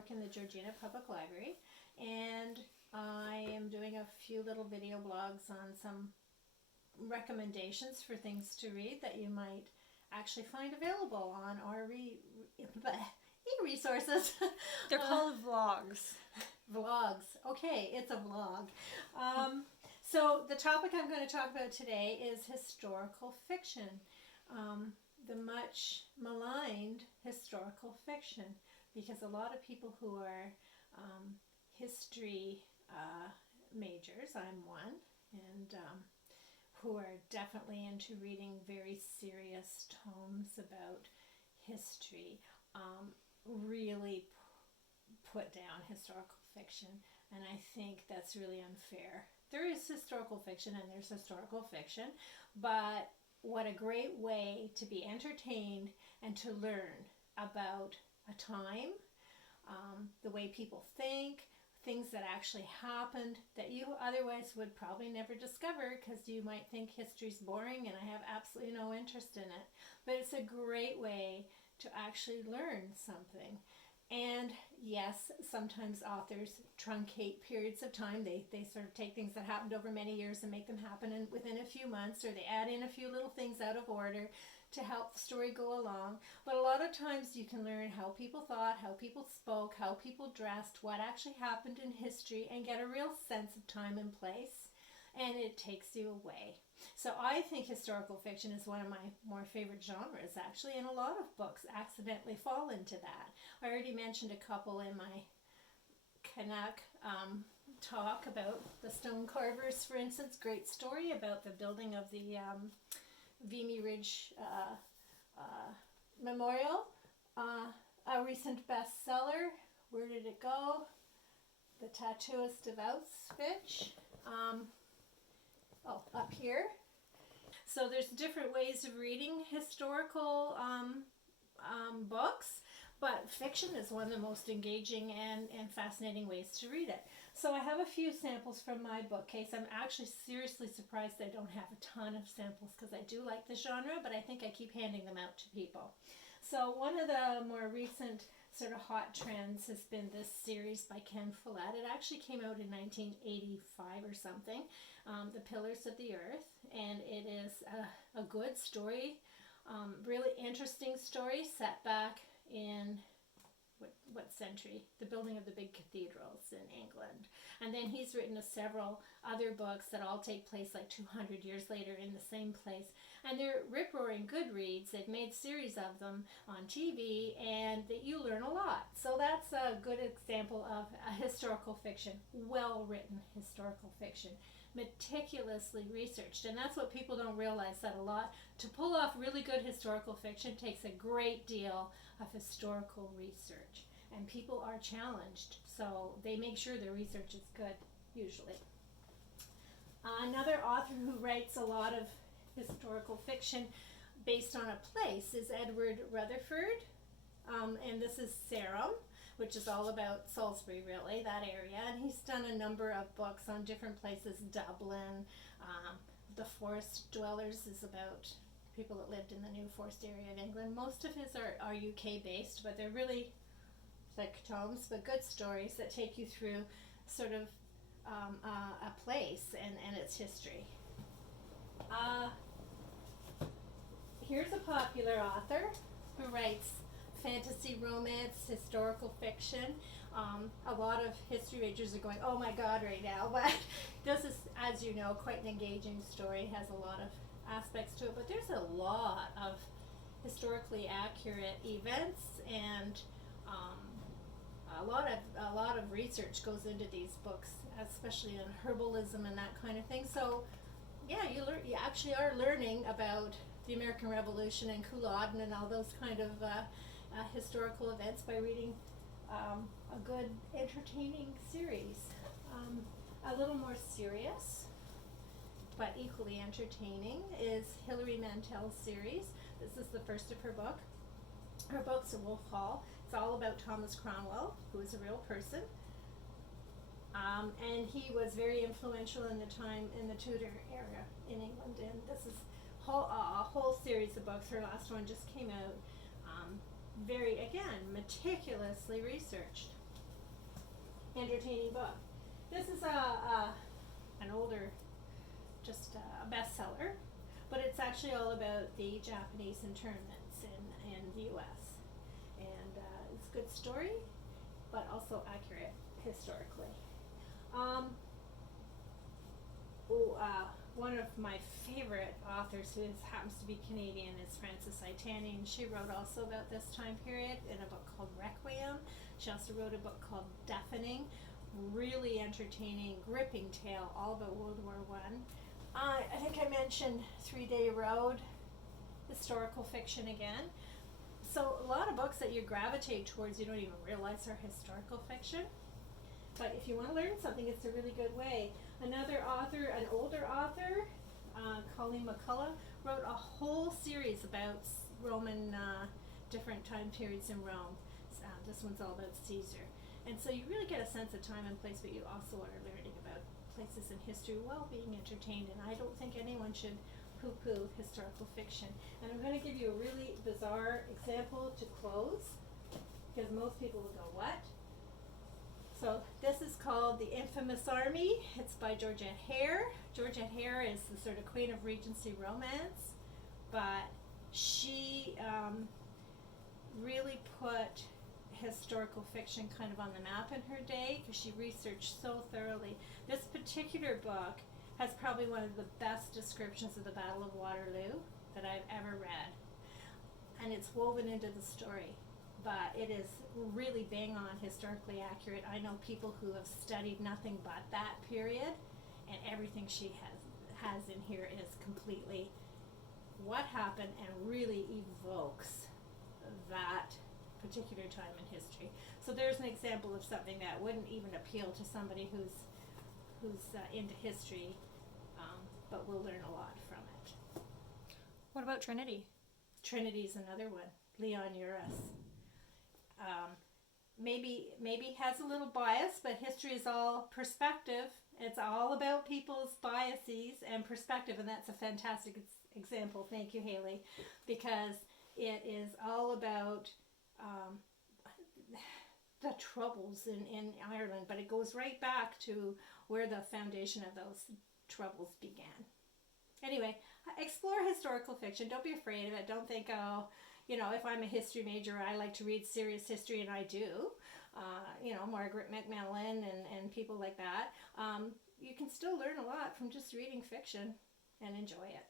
work in the Georgina Public Library, and I am doing a few little video blogs on some recommendations for things to read that you might actually find available on our e-resources. They're called vlogs. Vlogs. Okay, it's a vlog. So the topic I'm going to talk about today is historical fiction. The much maligned historical fiction, because a lot of people who are history majors, I'm one, and who are definitely into reading very serious tomes about history, really put down historical fiction, and I think that's really unfair. There is historical fiction and there's historical fiction, but what a great way to be entertained and to learn about a time, the way people think, things that actually happened that you otherwise would probably never discover because you might think history's boring and I have absolutely no interest in it. But it's a great way to actually learn something. And yes, sometimes authors truncate periods of time. They sort of take things that happened over many years and make them happen within a few months, or they add in a few little things out of order to help the story go along. But a lot of times you can learn how people thought, how people spoke, how people dressed, what actually happened in history, and get a real sense of time and place. And it takes you away. So I think historical fiction is one of my more favorite genres, actually, and a lot of books accidentally fall into that. I already mentioned a couple in my Canuck talk about the stone carvers, for instance. Great story about the building of the Vimy Ridge Memorial. A recent bestseller, Where Did It Go? The Tattooist of Auschwitz. Up here. So there's different ways of reading historical books, but fiction is one of the most engaging and fascinating ways to read it. So I have a few samples from my bookcase. I'm actually seriously surprised I don't have a ton of samples because I do like the genre, but I think I keep handing them out to people. So one of the more recent sort of hot trends has been this series by Ken Follett. It actually came out in 1985 or something, The Pillars of the Earth, and it is a good story, really interesting story set back in what century? The building of the big cathedrals in England. And then he's written several other books that all take place like 200 years later in the same place. And they're rip-roaring good reads. They've made series of them on TV, and that you learn a lot. So that's a good example of a historical fiction, well-written historical fiction, meticulously researched. And that's what people don't realize, that a lot, to pull off really good historical fiction takes a great deal of historical research. And people are challenged, so they make sure their research is good, usually. Another author who writes a lot of historical fiction based on a place is Edward Rutherford, and this is Sarum, which is all about Salisbury, really, that area. And he's done a number of books on different places. Dublin, The Forest Dwellers is about people that lived in the New Forest area of England. Most of his are UK based, but they're really thick tomes, but good stories that take you through sort of a place and its history. Here's a popular author who writes fantasy, romance, historical fiction. A lot of history majors are going, oh my god, right now, but this is, as you know, quite an engaging story, has a lot of aspects to it, but there's a lot of historically accurate events, and a lot of research goes into these books, especially in herbalism and that kind of thing. So yeah, you actually are learning about the American Revolution and Culloden and all those kind of historical events by reading a good, entertaining series. A little more serious, but equally entertaining, is Hilary Mantel's series. This is the first of her book. Her book's a Wolf Hall. It's all about Thomas Cromwell, who is a real person. And he was very influential in the time in the Tudor era in England. And this is a whole series of books. Her last one just came out. Very, again, meticulously researched. entertaining book. This is an older, just a bestseller, but it's actually all about the Japanese internments in the U.S. And it's a good story, but also accurate historically. One of my favorite authors who happens to be Canadian is Frances Itani, and she wrote also about this time period in a book called Requiem. She also wrote a book called Deafening, really entertaining, gripping tale all about World War One. I think I mentioned 3-Day Road, historical fiction again. So a lot of books that you gravitate towards you don't even realize are historical fiction. But if you want to learn something, it's a really good way. Another author, an older author, Colleen McCullough, wrote a whole series about Roman, different time periods in Rome. This one's all about Caesar. And so you really get a sense of time and place, but you also are learning about places in history while being entertained. And I don't think anyone should poo-poo historical fiction. And I'm going to give you a really bizarre example to close, because most people will go, what? So this is called The Infamous Army. It's by Georgette Hare. Georgette Hare is the sort of queen of Regency romance, but she really put historical fiction kind of on the map in her day because she researched so thoroughly. This particular book has probably one of the best descriptions of the Battle of Waterloo that I've ever read, and it's woven into the story. But it is really bang on, historically accurate. I know people who have studied nothing but that period, and everything she has in here is completely what happened and really evokes that particular time in history. So there's an example of something that wouldn't even appeal to somebody who's into history, but will learn a lot from it. What about Trinity? Trinity's another one. Leon Uris. Maybe has a little bias, but history is all perspective. It's all about people's biases and perspective, and that's a fantastic example. Thank you, Haley, because it is all about the troubles in Ireland, but it goes right back to where the foundation of those troubles began. Anyway, explore historical fiction. Don't be afraid of it. Don't think, oh, if I'm a history major, I like to read serious history, and I do. Margaret Macmillan and people like that. You can still learn a lot from just reading fiction and enjoy it.